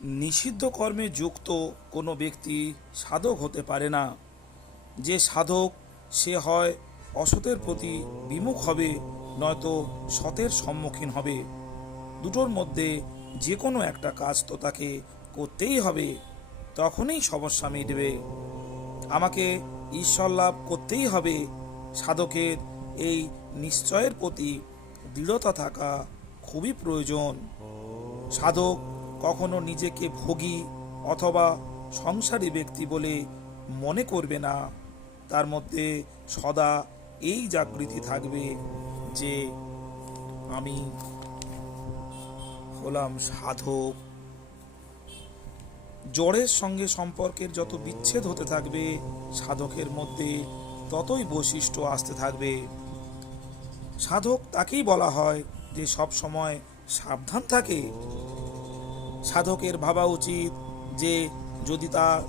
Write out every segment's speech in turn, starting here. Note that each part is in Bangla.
নিষিদ্ধ কর্মে যুক্ত কোনো ব্যক্তি সাধক হতে পারে না। যে সাধক সে হয় অসতের প্রতি বিমুখ হবে, নয়তো সতের সম্মুখীন হবে। দুটোর মধ্যে যে কোনো একটা কাজ তো তাকে করতেই হবে, তখনই সমস্যা মিটবে। আমাকে ঈশ্বর লাভ করতেই হবে। সাধকের এই নিশ্চয়ের প্রতি দৃঢ়তা থাকা খুবই প্রয়োজন। সাধক কখনো নিজেকে ভোগী অথবা সংসারী ব্যক্তি বলে মনে করবে না। তার মধ্যে সদা এই জাগৃতি থাকবে যে আমি হলাম সাধক। জড়ের সঙ্গে সম্পর্কের যত বিচ্ছেদ হতে থাকবে, সাধকের মধ্যে ততই বৈশিষ্ট্য আসতে থাকবে। সাধক তাকেই বলা হয় যে সব সময় সাবধান থাকে। সাধকের ভাবা উচিত যে যদি তার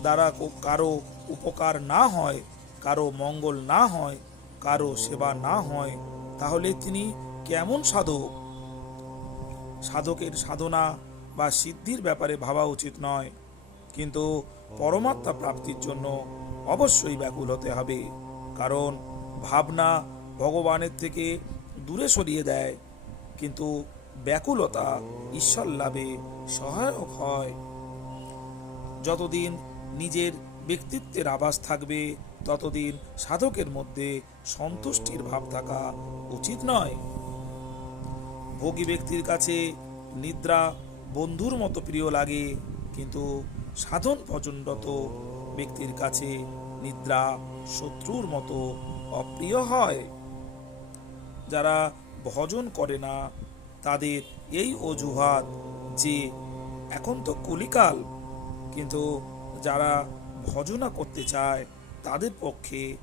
দ্বারা কারো উপকার না হয়, কারো মঙ্গল না হয়, কারো সেবা না হয়, তাহলে তিনি কেমন সাধক? সাধকের সাধনা বা সিদ্ধির ব্যাপারে ভাবা উচিত নয়, কিন্তু পরমাত্মা প্রাপ্তির জন্য অবশ্যই ব্যাকুল হতে হবে। কারণ ভাবনা ভগবানের থেকে দূরে সরিয়ে দেয়, কিন্তু ব্যাকুলতা ঈশ্বর লাভে সহায়ক হয়। যতদিন নিজের ব্যক্তিত্বের আভাস থাকবে, ততদিন সাধকের মধ্যে সন্তুষ্টির ভাব থাকা উচিত নয়। ভোগী ব্যক্তির কাছে নিদ্রা বন্ধুর মতো প্রিয় লাগে, কিন্তু সাধন ভজনরত ব্যক্তির কাছে নিদ্রা শত্রুর মতো অপ্রিয় হয়। যারা ভজন করে না তাদের এই অজুহাত যে এখন তো কলিকাল, কিন্তু যারা ভজনা করতে চায় তাদের পক্ষে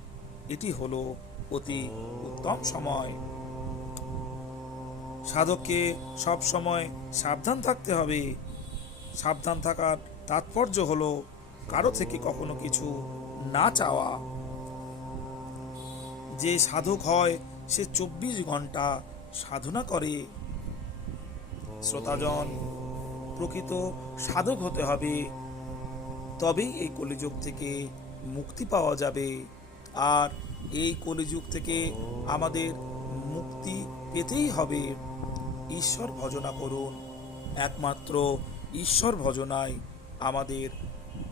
এটি হলো অতি উত্তম সময়। সাধককে সব সময় সাবধান থাকতে হবে। সাবধান থাকার তাৎপর্য হলো কারো থেকে কখনো কিছু না চাওয়া। যে সাধক হয় সে 24 ঘন্টা সাধনা করে। শ্রোতাজন, প্রকৃত সাধক হতে হবে, তবেই এই কলিযুগ থেকে মুক্তি পাওয়া যাবে। আর এই কলিযুগ থেকে আমাদের মুক্তি পেতেই হবে। ঈশ্বর ভজনা করুন। একমাত্র ঈশ্বর ভজনায় আমাদের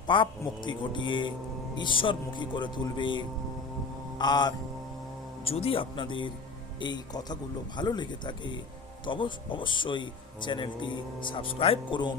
পাপ মুক্তি ঘটিয়ে ঈশ্বরমুখী করে তুলবে। আর যদি আপনাদের এই কথাগুলো ভালো লেগে থাকে তবে অবশ্যই চ্যানেলটি সাবস্ক্রাইব করুন।